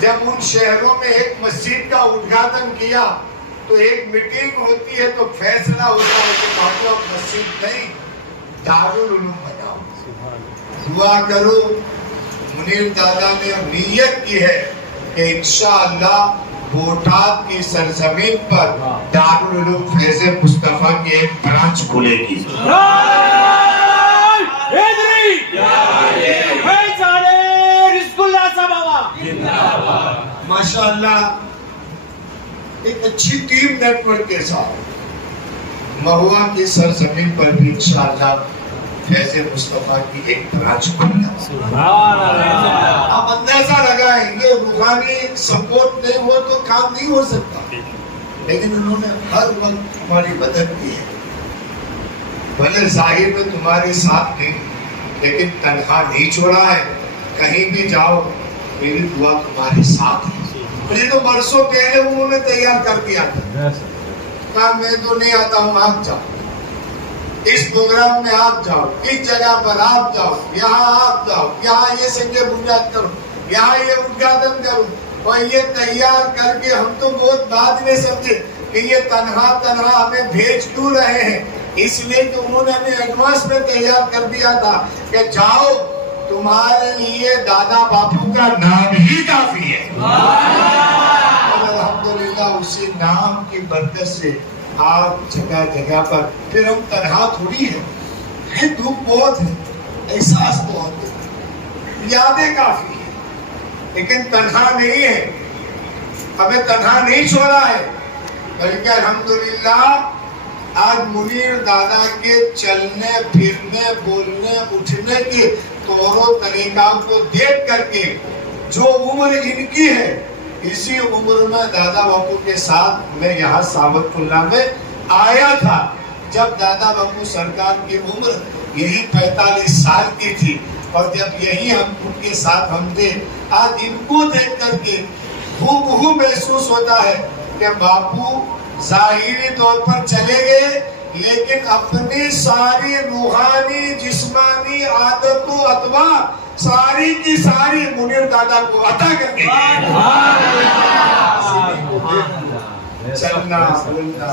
जब उन शहरों में एक मस्जिद का उद्घाटन किया तो एक मीटिंग होती है तो फैसला होता है कि बाबू अब मस्जिद नहीं दारुल उलूम बनाओ। दुआ करो, मुनीर दादा ने नियत की है कि इंशाअल्लाह बोटाद की सरजमीन पर दारुल उलूम फैज़ मुस्तफा की एक ब्रांच खुलेगी। माशाअल्लाह एक अच्छी टीम नेटवर्क के साथ महुआ की सरजमीन पर भी इंशाअल्लाह फैज़ मुस्तफा की एक ब्रांच खुलेगा। आप अंदाजा लगाएं, ये रूहानी सपोर्ट नहीं हो तो काम नहीं हो सकता, लेकिन उन्होंने हर वक्त हमारी मदद की है। भले जाहिर में तुम्हारे साथ नहीं, लेकिन तन्हा नहीं छोड़ा है। कहीं भी जाओ मेरी दुआ तुम्हारे साथ है। मुझे तो बरसों पहले उन्होंने तैयार कर दिया था, कहा मैं तो नहीं आता हूँ, आप जाओ, इस प्रोग्राम में आप जाओ, इस जगह पर आप जाओ, यहाँ आप जाओ, यहाँ ये संजय बुनियाद करो, यहाँ ये उद्घाटन करो। और ये तैयार करके हम तो बहुत बाद में समझे कि ये तन्हा हमें भेज क्यों रहे हैं, इसलिए कि उन्होंने हमें एडवांस में तैयार कर दिया था कि जाओ, तुम्हारे लिए दादा बापू का नाम ही काफी है। अल्हम्दुलिल्लाह उसी नाम की बरकत से आप जगह जगह पर, फिर हम तन्हा थोड़ी है, दुख बहुत है, एहसास बहुत है, यादें काफी है, लेकिन तन्हा नहीं है, हमें तन्हा नहीं छोड़ा है। बल्कि अल्हम्दुलिल्लाह आज मुनीर दादा के चलने फिरने बोलने उठने के तौर तरीका को देख करके जो उम्र इनकी है, इसी उम्र में दादा बापू के साथ मैं यहाँ सावतपुल्ला में आया था जब दादा बापू सरकार की उम्र यही 45 साल की थी, और जब यही हम उनके साथ हम थे। आज इनको देख करके हूबहू महसूस होता है कि बापू जाहिरी तौर पर चले गए, लेकिन अपनी सारी रूहानी जिस्मानी आदतों अथवा सारी की सारी मुनीर दादा को अता करके चलना बोलना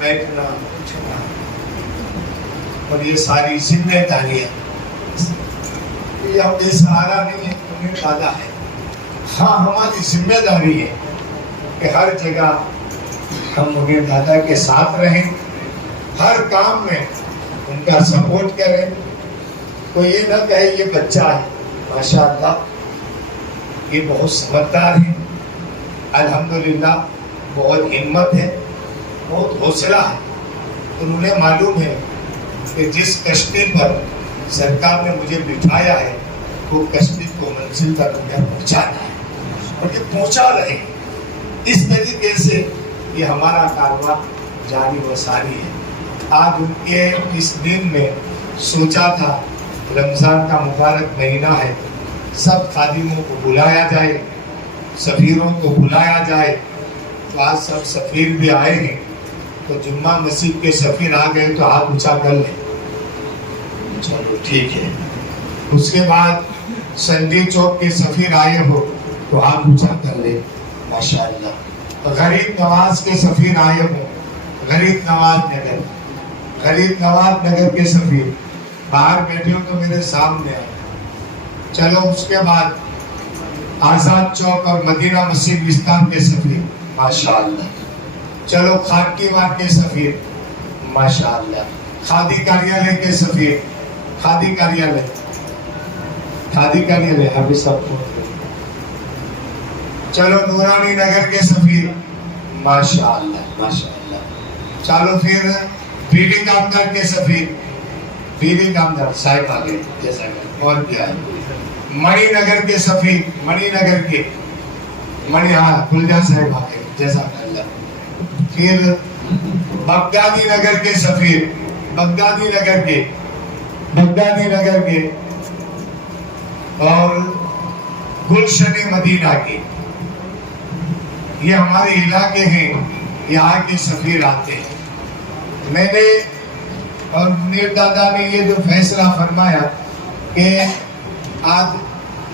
बैठना उठना और ये सारी जिम्मेदारियां, ये हम बेसहारा नहीं है, मुनीर दादा है। हाँ, हमारी जिम्मेदारी है कि हर जगह हम मुनीर दादा के साथ रहें, हर काम में उनका सपोर्ट करें। कोई ये ना कहे ये बच्चा है, माशाअल्लाह ये बहुत समझदार है, अल्हम्दुलिल्लाह बहुत हिम्मत है, बहुत हौसला है। उन्हें मालूम है कि जिस कश्ती पर सरकार ने मुझे बिठाया है वो कश्ती को मंजिल तक मुझे पहुंचाना है, और ये पहुंचा रहे हैं। इस तरीके से ये हमारा कारवां जारी व सारी है। आज उनके इस दिन में सोचा था रमज़ान का मुबारक महीना है, सब खादिमों को बुलाया जाए, सफ़ीरों को बुलाया जाए। तो आज सब सफ़ीर भी आए हैं, तो जुम्मा मस्जिद के सफ़ीर आ गए तो हाथ ऊंचा कर ले, चलो ठीक है। उसके बाद संडी चौक के सफ़ीर आए हो तो हाथ ऊंचा कर ले, माशाअल्लाह। गरीब नवाज के सफ़ीर आए हो, गरीब नवाज नगर के सफ़ीर बाहर बैठे हो तो मेरे सामने आए। चलो उसके बाद आजाद चौक और मदीना मस्जिद विस्तार के सफ़ीर, माशाअल्लाह। चलो खाकी बाग के सफ़ीर, माशाअल्लाह। खादी कार्यालय के सफ़ीर, खादी कार्यालय अभी सब। चलो नूरानी नगर के सफ़ीर, माशाअल्लाह माशाअल्लाह। चलो फिर बीडी कामदार के सफ़ीर, बीडी कामदार साहिब आगे जैसा और क्या है। मणिनगर के सफ़ीर, मणिनगर के हाँ गुलजार साहिब आगे जैसा अल्लाह। फिर बगदादी नगर के सफ़ीर, बगदादी नगर के और गुलशन मदीना के, ये हमारे इलाके हैं, यहाँ के सफ़ीर आते हैं। मैंने और मुनीर दादा ने ये जो फैसला फरमाया कि आज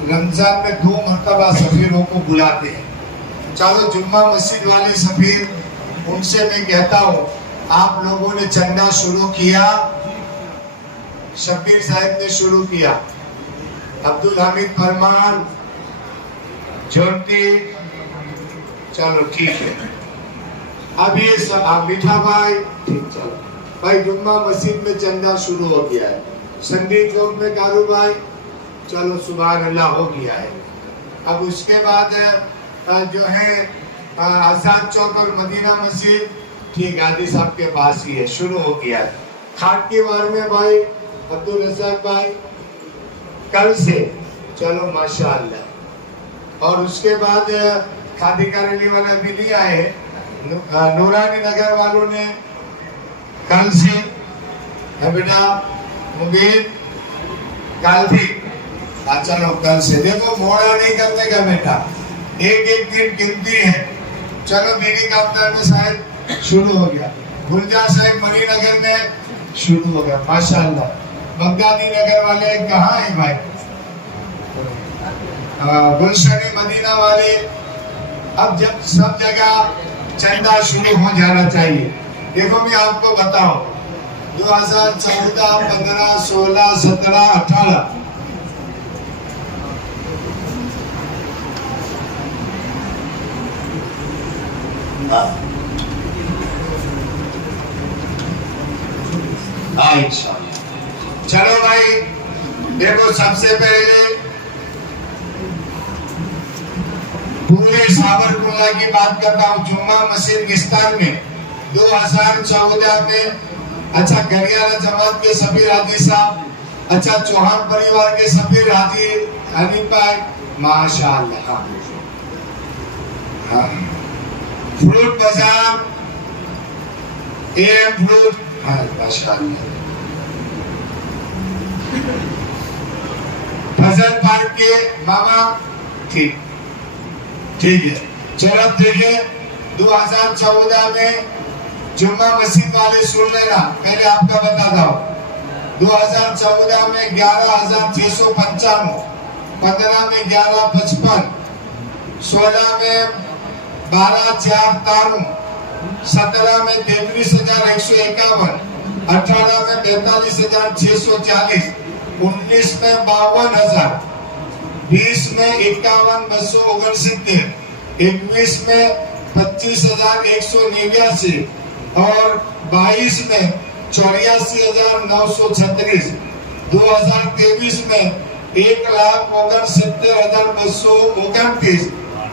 रमजान में 2 मरतबा सफीरों को बुलाते हैं। चलो जुम्मा मस्जिद वाले सफीर, उनसे मैं कहता हूँ, आप लोगों ने चंदा शुरू किया, शब्बीर साहब ने शुरू किया, अब्दुल हमीद परमार, ज्योति, चलो ठीक है। अब ये मीठा भाई, ठीक, चलो भाई जुम्मा मस्जिद में चंदा शुरू हो गया है। संदीप चौक में कारू भाई, चलो सुभान अल्लाह हो गया है। अब उसके बाद जो है आजाद चौक और मदीना मस्जिद, ठीक, आदि साहब के पास ही है, शुरू हो गया है। खाट की वार में भाई अब्दुल रज़ाक भाई कल से, चलो माशाअल्लाह। और उसके बाद खादी का रैली वाला भी नहीं आए, नूरानी नगर वालों ने कल से है बेटा, मुबीन कल भी, चलो कल से, देखो मोड़ा नहीं करने का बेटा, एक एक दिन गिनती है। चलो बीवी कामदार में शायद शुरू हो गया, गुलजार साहब मणिनगर में शुरू हो गया, माशाअल्लाह। बगदादी नगर वाले कहाँ है भाई, गुलशनी मदीना वाले, अब जब सब जगह चंदा शुरू हो जाना चाहिए। देखो मैं आपको बताऊं, 2014, 15, 16, 17, 18 चलो भाई, देखो सबसे पहले पूरे साबरकुल्ला की बात करता हूँ। जुम्मा मस्जिद विस्तार में 2014 में, अच्छा गरियाला जमात के सफीर हाजी साहब, अच्छा चौहान परिवार के सफीर हाजी हनीफ भाई, माशाअल्लाह। हाँ, फ्रूट बाजार, एम फ्रूट, हाँ माशाअल्लाह। फजल पार्क के मामा, ठीक ठीक है। चलो देखिए 2014 में जुम्मा मस्जिद वाले सुन लेना, पहले आपका बताता हूँ। 2014 में 11,695, 15 में 11,55, 16 में 12,493, 17 में 33,151, 18 में 42,640, 19 में 52,000, 20 में 51,269, 21 में 25,189 और 22 में 84,936, 2023 में 1,69,229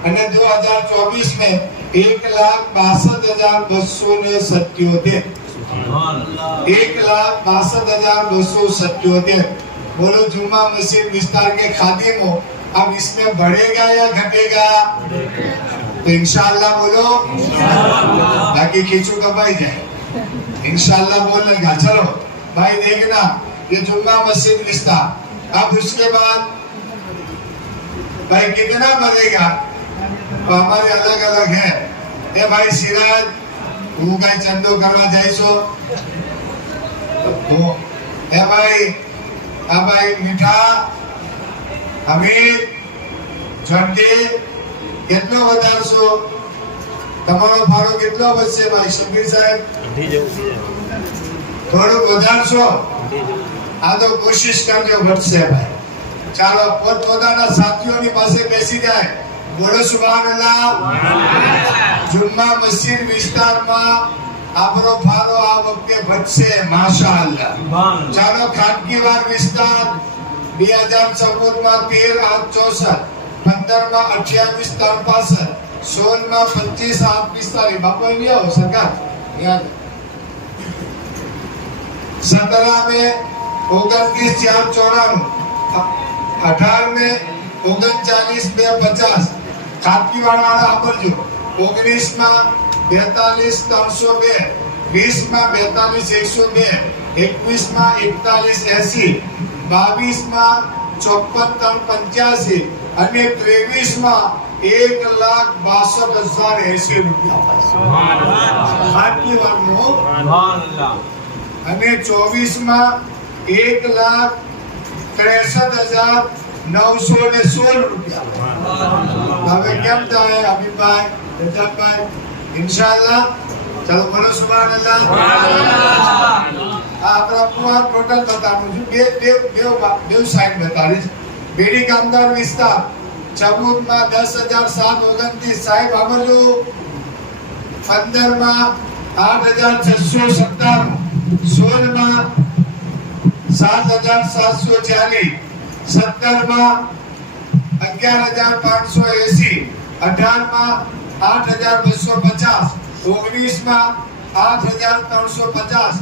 અને 2024 में 1,62,277, 1,62,277। बोलो जुम्मा मस्जिद विस्तार के खादिम हो, अब इसमें बढ़ेगा या घटेगा? तो इंशाअल्लाह बोलो, बाकी खींचू कबाई जाए, इंशाअल्लाह बोलेगा। चलो भाई देखना ये जुम्मा मस्जिद विस्तार, अब उसके बाद भाई कितना बढ़ेगा तो हमारे अलग अलग है। ये भाई सिराज वो का चंदो करवा जाइसो तो ए भाई, अब भाई मीठा अमीर झंडे કેટલો વધારશો? તમારો ફાળો કેટલો વધશે ભાઈ શબીર સાહેબ? થોડું વધારશો? આ તો કોશિશ કરજો વધશે ભાઈ। ચાલો પોતપોતાના સાથીઓની પાસે બેસી જાય, બોલો સુભાન અલ્લાહ। જુમ્મા મસ્જિદ વિસ્તારમાં આપણો ફાળો આ વખતે વધશે માશાઅલ્લાહ। ચાલો ખાટકીવાર વિસ્તાર 2014 માં 13,864, 15 માં 28,365, 16 માં 25,845, બાપુ અહીંયા આવો સરકાર, 17 में 29,494, 18 में 39,250, ખાટકીવાળા આપજો, 19 માં 42,302, 20 માં 42,102, 21 માં 41,80, 22 માં 54,385 અને 23 માં 1,62,080 રૂપિયા ખાટકીવાળનો, અને 24 માં 1,63,000 916 રૂપિયા। હવે કેમ થાય અભિભાઈ રજાકભાઈ? ઇન્શાઅલ્લાહ ચલો બોલો સુભાનઅલ્લાહ। આપણા પૂરા ટોટલ બતાવું છું, બે સાઈડ બતાવીશ। બેડી કામદાર વિસ્તાર 14 માં 10,729 સાહેબ આવજો। 15 માં 8,657, 16 માં 7,740, 17 માં 11,580, 18 માં 8,250, 19 માં 8,350,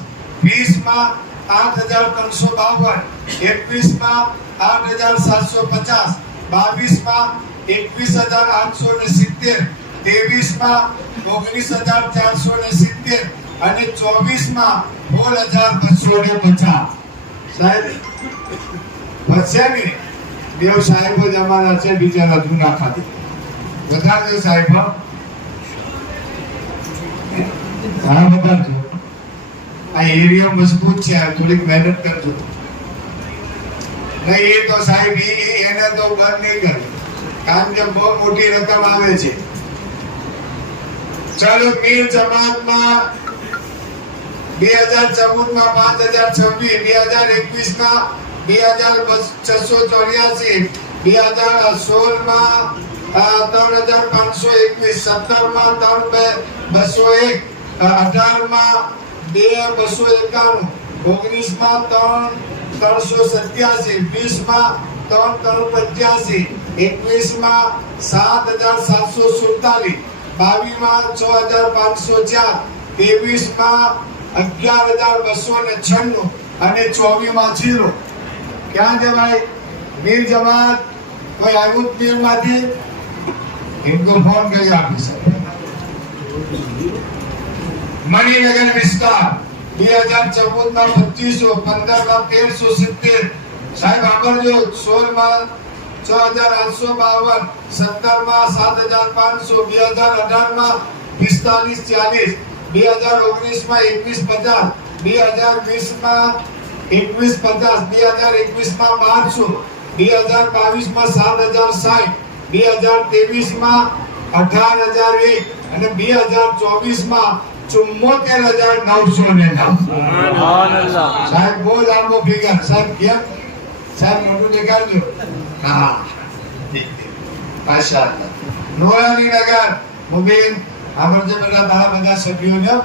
20 માં 8,352, 21 માં 8,750, 22 માં 21,870, 23 માં 19,470 અને 24 માં 16,250। સાહેબ વચ્ચે ને દેવ સાહેબો જમાના છે બિચારા જૂના ખાતે વધારજો સાહેબ। ઘણા વધારજો, આ એરિયા મજબૂત છે, થોડીક મહેનત કરજો। નહીં એ તો સાહેબ એને તો બંધ નહીં કરે, કારણ કે બહુ મોટી રકમ આવે છે। ચાલો મીર જમાતમાં 2014 માં 5,026, 2021 માં 2,684, 2016 માં 3,521, 17 માં 3,201, 18 માં 2,291, 19 માં 3,387, 20 માં 3,385, 21 માં 7,747, 22 માં 6,504, 23 માં 11,296 અને 24 માં 0। ક્યાં છે ભાઈ મીર જમાત? કોઈ આવ્યું મીર માંથી? इनको फोन करके आपकी सर। मणिनगर विस्तार 2014 માં 2500, 15 માં 1370 સાહેબ આગળજો। 16 માં 6,852, 17 માં 7,500, 2018 માં 4540, 2019 માં 2150, 2020 માં 2150, 2021 માં 1200, 2022 માં 7,060, 2023 માં 18,001 અને 2024 માં 74,909। સાહેબ બહુ લાંબો ફિગર સાહેબ, કેમ સાહેબ મોટું દેખાડજો। હા માશાઅલ્લાહ। નોરાની નગર મુબીન ଆମର જે બધા સભ્યો છે,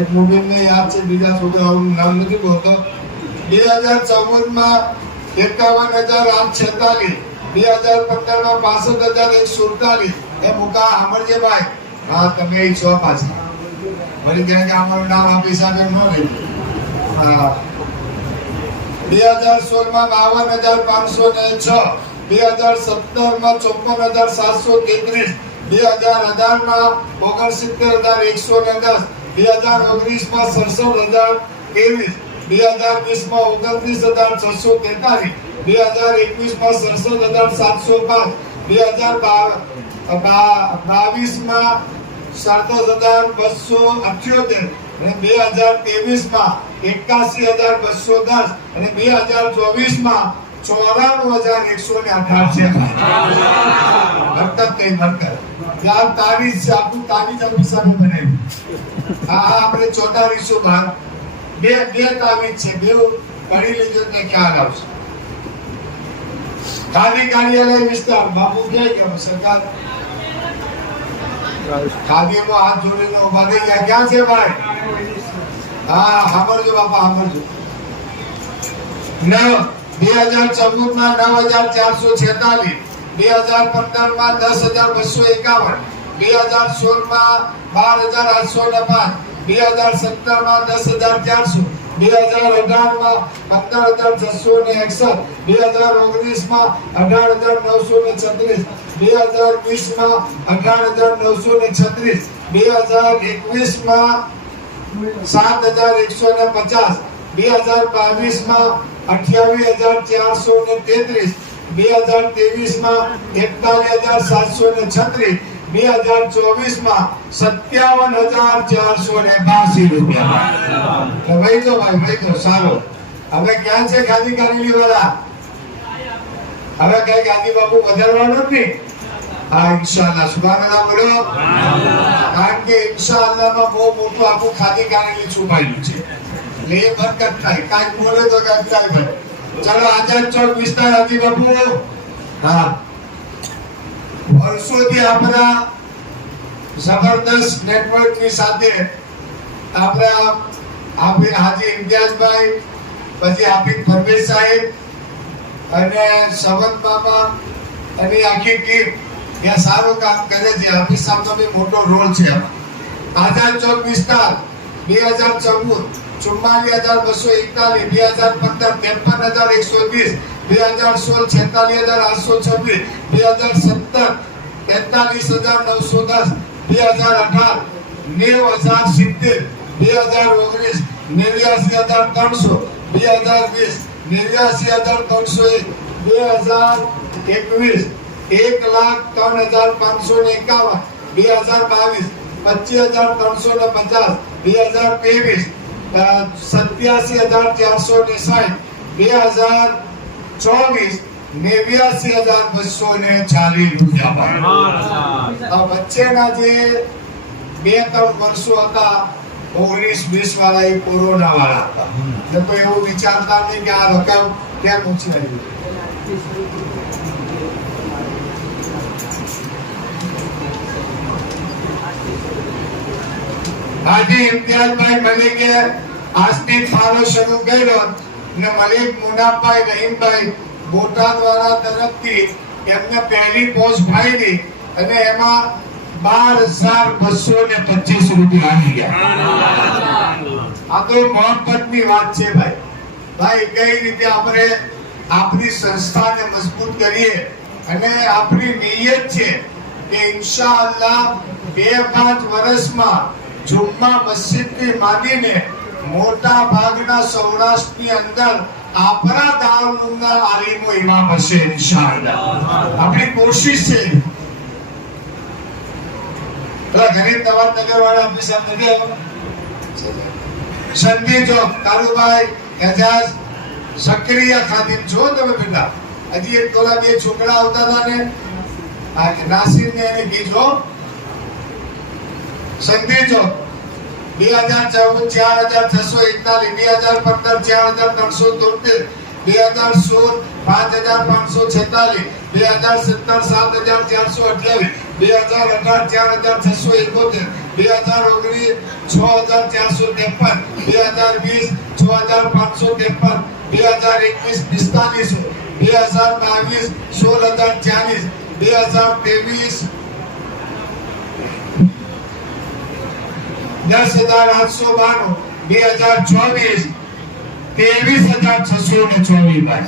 એક મુબીનને યાદ છે, બીજા છોકરાઓનું નામ નથી બોલતો। 2014 માં 51,846, 2015 માં 65,147 એ મુકા અમરજે ભાઈ। હા તમે ઈ છો પાછા વળી કે અમારું નામ આપી સાહેબ ન લે। હા 2016 માં 52,506, 2017 માં 54,733, 2018 માં 69,110, 2019 માં 67,023, 2020 માં 29,643, 2021 માં 67,705, 2022 માં 37,278 અને 2023 માં 81,210 અને 2024 માં 94,118 છે। બરકત કઈ બરકત યાર તારીખ છે, આપણું તારીખ આપણી સામે બનાવી। હા આપણે 4400 ભાગ બે તારીખ છે, બે પડી લેજો ને ખ્યાલ આવશે। ખાદી કાર્યાલય વિસ્તાર બાપુ ક્યાં ગયા સરકાર? ખાદીમાં હાથ જોડીને ઉભા થઈ ગયા। ક્યાં છે ભાઈ? હા સાંભળજો બાપા સાંભળજો। 2014 માં 9,446, 2015 માં 10,251, 2016 માં 12,805, 2017 માં 10,400, 2018 માં 15,661, 2019 માં 18,936, 2020 માં 18,936, 2021 માં 7,150, 2022 માં 28,433, 2023 માં 41,736, 2024 માં 57,482 રૂપિયા। તો ભાઈ તો સારો। હવે ક્યાં છે ખાદી કરેલી વાળા? હવે કઈ ગાંધી બાપુ વધારવાનો જ નહીં. હા ઇન્શાઅલ્લાહ સુભાનઅલ્લાહ બોલો. કારણ કે ઇન્શાઅલ્લાહ માં બહુ મોટું આખું ખાદી કારેલી છુપાયેલું છે એટલે એ બરકત થાય. કાંઈક બોલે તો કાંઈક થાય ભાઈ. ચાલો આઝાદ ચોક વિસ્તાર હાજી બાપુ. હા વર્ષોથી આપણા જબરદસ્ત નેટવર્ક ની સાથે આપણા હાજી ઇમ્તિયાઝભાઈ, પછી હાફિઝ પરવેઝ સાહેબ અને સંવત મામા અને આખી ટીમ ત્યાં સારું કામ કરે છે. હાફિઝ સાહેબનો બી મોટો રોલ છે. આઝાદ ચોક વિસ્તાર 2014 44,241, 2015 53,120, 2016 46,826, 2017 43,910, 2018 90,070, 2019 89,300, 2020 89,301, 2021 1,03,551, 2022 25,350, 2023 87,460, 2024 89,240 રૂપિયા. વચ્ચેના જે 2-3 વર્ષો હતા 19-20 વાળા એ કોરોના વાળા હતા. તો એવું વિચારતા નહીં કે આ રકમ કેમ ઓછી આવી. હાજી ઇમ્તિયાઝભાઈ મલિકે આજથી ફાળો શરૂ કર્યો અને મલિક મુનાફભાઈ રહીમભાઈ બોટાદ વાળા તરફથી એમને પહેલી પોસ્ટ ફાળી અને એમાં 12,225 રૂપિયા આવી ગયા. આ તો મોહબ્બતની વાત છે ભાઈ. ભાઈ કઈ રીતે આપણે આપણી સંસ્થાને મજબૂત કરીએ અને આપણી નિયત છે કે ઇન્શાઅલ્લાહ 2-5 વર્ષમાં જુમ્મા મસ્જિદથી માંડીને મોટા ભાગના સૌરાષ્ટ્રની અંદર આપણા દારૂલના આલિમો ઇમામ હશે ઇન્શાઅલ્લાહ. આપણી કોશિશ છે. ગરીબ નવાજ નગર વાળા ઓફિસર નથી સંધી ચોક કારુભાઈ એજાજ સક્રિય ખાદિમ છો તમે બેટા. હજી એક થોડા 2 છોકરા આવતા હતા ને નાસિર ને એને કીધો સંધી ચોક 2014 4,641, 2015 4,373, 2016 5,546, 2017 7,428, 2018 4,671, 2019 6,453, 2020 6,553, 2021 4500, 2022 16,040, 2023 10,892, 2024 23,624 ભાઈ.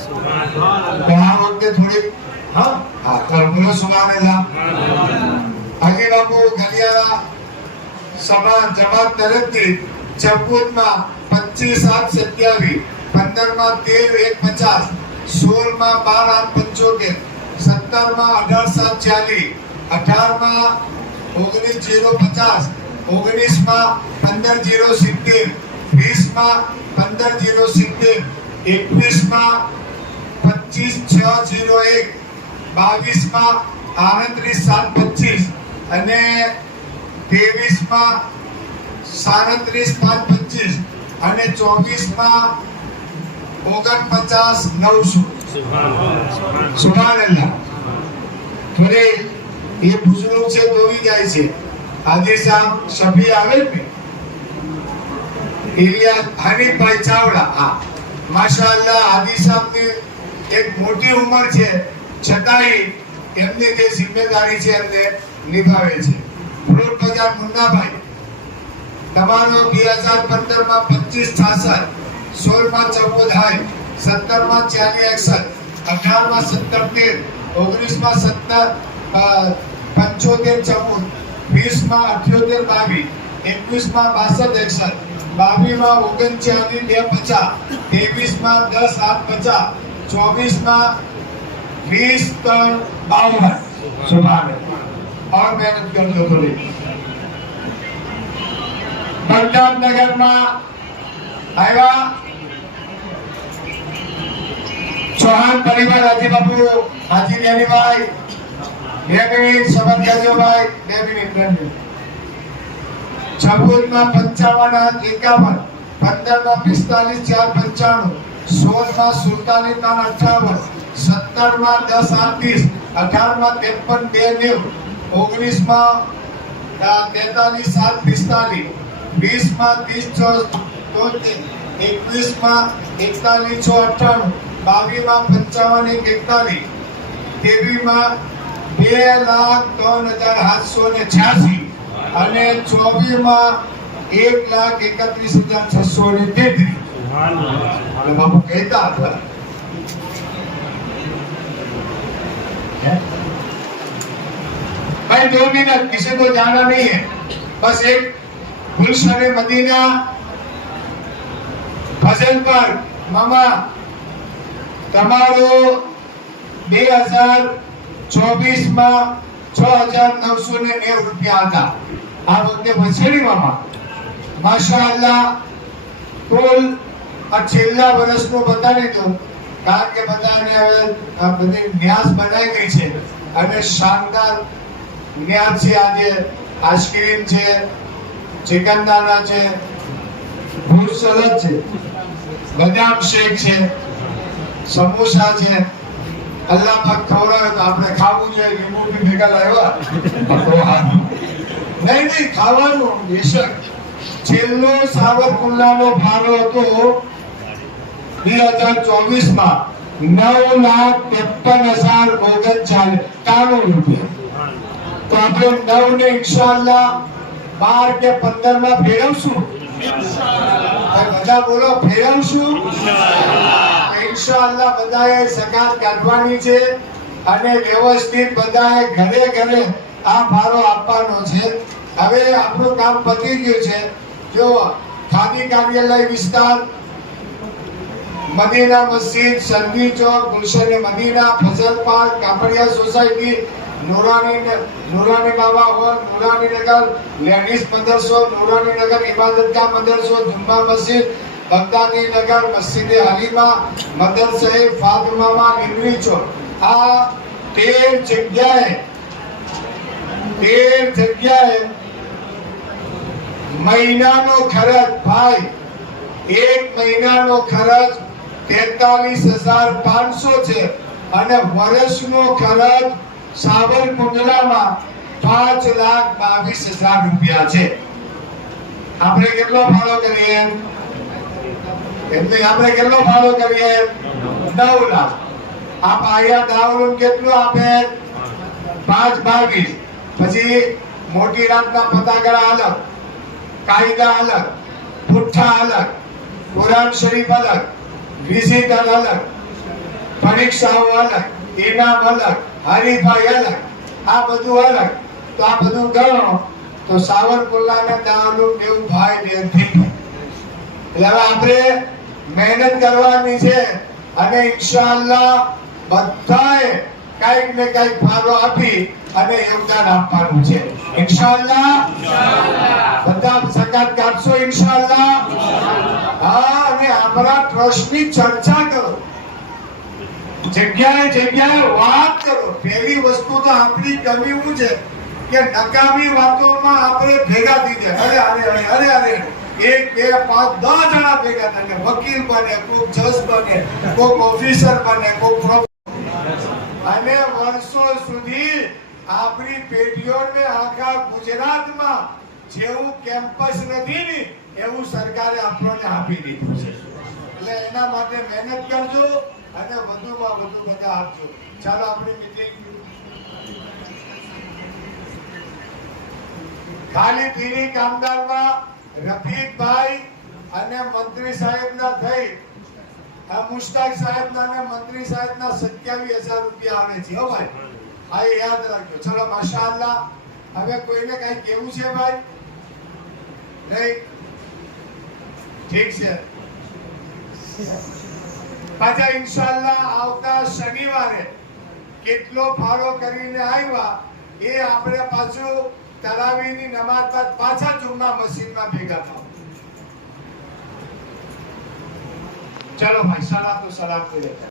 તો આ વખતે થોડી બોલો સુભાનઅલ્લાહ. હાજી બાપુ ગલિયારા સમાજ જમાત તરફથી 14 માં 25,727, 15 માં 13,150, 16 માં 12,875, 17 માં 18,740, 18 માં 19,050, 19 માં 15,070, 20 માં 15,070, 21 માં 25,601, 22 માં 38,725 અને 23 માં 37,525 અને 24 માં 49,900. સુભાનઅલ્લાહ. થોડે એ બુઝુર્ગ છે દોરી જાય છે. હાજી સાહેબ સભી આવે ને એરિયા હરીફભાઈ ચાવડા. હા માશાઅલ્લાહ. હાજી સાહેબની એક મોટી ઉંમર છે છતાંય એમની જે જિમ્મેદારી છે એમને નિભાવે છે. ફ્રૂટ બજાર મુન્નાભાઈ તમારો 2015 માં 25,66, 16 માં 14 હાઈ, 17 માં 40,61, 18 માં 17,13, 19 માં 75,14, 20 માં 78,22, 21 માં 62,61, 22 માં 39,250, 23 માં 10,850, 24 માં 20,352. सुभान और मेहनत कर दो थोड़ी. पंजाब नगर में आया चौहान परिवार हाजी बाबू हाजी नेनी भाई 2 मिनिट समझ करजो भाई 2 मिनिट 14 માં 55 51 15 માં 45 4 95 16 માં 47 58 17 માં 10 38 18 માં 53 290 19 માં 43 7 45 20 માં 30 74 21 માં 41 6 98 22 માં 55 41 23 માં 2,03,786 અને 24 માં 1,31,633 बाबू कहता था भाई 2 मिनट किसी को जाना नहीं है बस एक गुलशन मदीना फजल पर मामा તમારો 2024 માં 6,990 રૂપિયા હતા આ વખતે વસેડી મામા માશાઅલ્લાહ કુલ આ છેલ્લા વર્ષનું બતાવી દઉં કારણ કે બધાને હવે આ બધી ન્યાસ બનાવી ગઈ છે અને શાનદાર ન્યાસ છે આજે આઈસ્ક્રીમ છે ચિકન દાના છે ફ્રૂટ સલાડ છે બદામ શેક છે સમોસા છે અલ્લાહ પાક ખવડાવે તો આપણે ખાવું જોઈએ લીંબુ બી ભેગા લાવ્યા નહીં ખાવાનું બેશક છેલ્લો સાવરકુંડલાનો ભાડો હતો 2024 માં 9,53,039 રૂપિયા તો આપણે 9 ને ઇન્શાઅલ્લાહ 12 કે 15 માં ફેરવશું બધા બોલો ફેરવશું ઇન્શાઅલ્લાહ બધાએ સગાત કાઢવાની છે અને વ્યવસ્થિત બધાએ ઘરે ઘરે આ ભારો આપવાનો છે હવે આપણું કામ પતી ગયું છે જો ખાદી કાર્યાલય વિસ્તાર Madina Masjid Sandhi Chowk Gulshan Madina Fazal park Kapadia society Noorani Baba hall Noorani Nagar ladies મદરસો નૂરાની નગર ઇબાદતગાહ મદરસો જુમ્મા મસ્જિદ બગદાદી નગર મસ્જિદ હલીમા મદરસે ફાતિમામાં લીમડી ચોક આ 13 જગ્યાએ મહિનાનો ખર્ચ ભાઈ એક મહિનાનો ખર્ચ 43,500 છે અને વર્ષનો ખર્ચ સાવરકુંડલામાં 5,22,000 રૂપિયા છે આપણે કેટલો ભાડો કરીએ એટલે આપણે કેટલો ભાડો કરીએ 9 લાખ આપ આયા દાવરૂમ કેટલું આપે 5,22 પછી મોટી રાતના પતાગડા અલગ કાયદા અલગ પુઠ્ઠા અલગ કુરાન શરીફ અલગ વિઝિટર અલગ પરીક્ષાઓ અલગ ઇનામ અલગ હરીફાઈ અલગ આ બધું અલગ તો આ બધું ગણો તો સાવરકુંડલાના દારૂ દેવું ભાઈ બેનથી એટલે હવે આપણે મહેનત કરવાની છે અને ઇન્શાઅલ્લાહ બધાએ કઈક ને કઈક ફાળો આપી અને યોગદાન આપવાનું છે ઇન્શાઅલ્લાહ બધા સકાત કાઢશો ઇન્શાઅલ્લાહ હા અને આપણા ટ્રસ્ટની ચર્ચા કરો જગ્યાએ વાત કરો પહેલી વસ્તુ તો આપણી કમી શું છે કે નકામી વાતોમાં આપણે ભેગા થઈ જાય અરે 1 2 5 10 જણા ભેગા થાય વકીલ બને કોક જજ બને કોક ઓફિસર બને કોક અને વર્ષો સુધી આપણી પેઢીઓને આખા ગુજરાતમાં જેવું કેમ્પસ નથી ને એવું સરકારે આપણને આપી દીધું છે એટલે એના માટે મહેનત કરજો અને વધુમાં વધુ બધા આપજો ચાલો આપણી મીટિંગ ખાલી પીરી કામદારમાં રફીકભાઈ અને મંત્રી સાહેબના થઈ આ મુશ્તાક સાહેબના અને મંત્રી સાહેબના 27,000 રૂપિયા આવે છે હો ભાઈ આ યાદ રાખજો ચલો માશાઅલ્લાહ હવે કોઈને કઈ કેવું છે ભાઈ નહીં ઠીક છે પાછા ઇન્શાઅલ્લાહ આવતા શનિવારે કેટલો ફાળો કરીને આવ્યા એ આપણે પાછું તરાવીની નમાઝ બાદ પાછા જુમ્મા મસ્જિદમાં ભેગા થાવ ચલો ભાઈ સલામ તો સલામ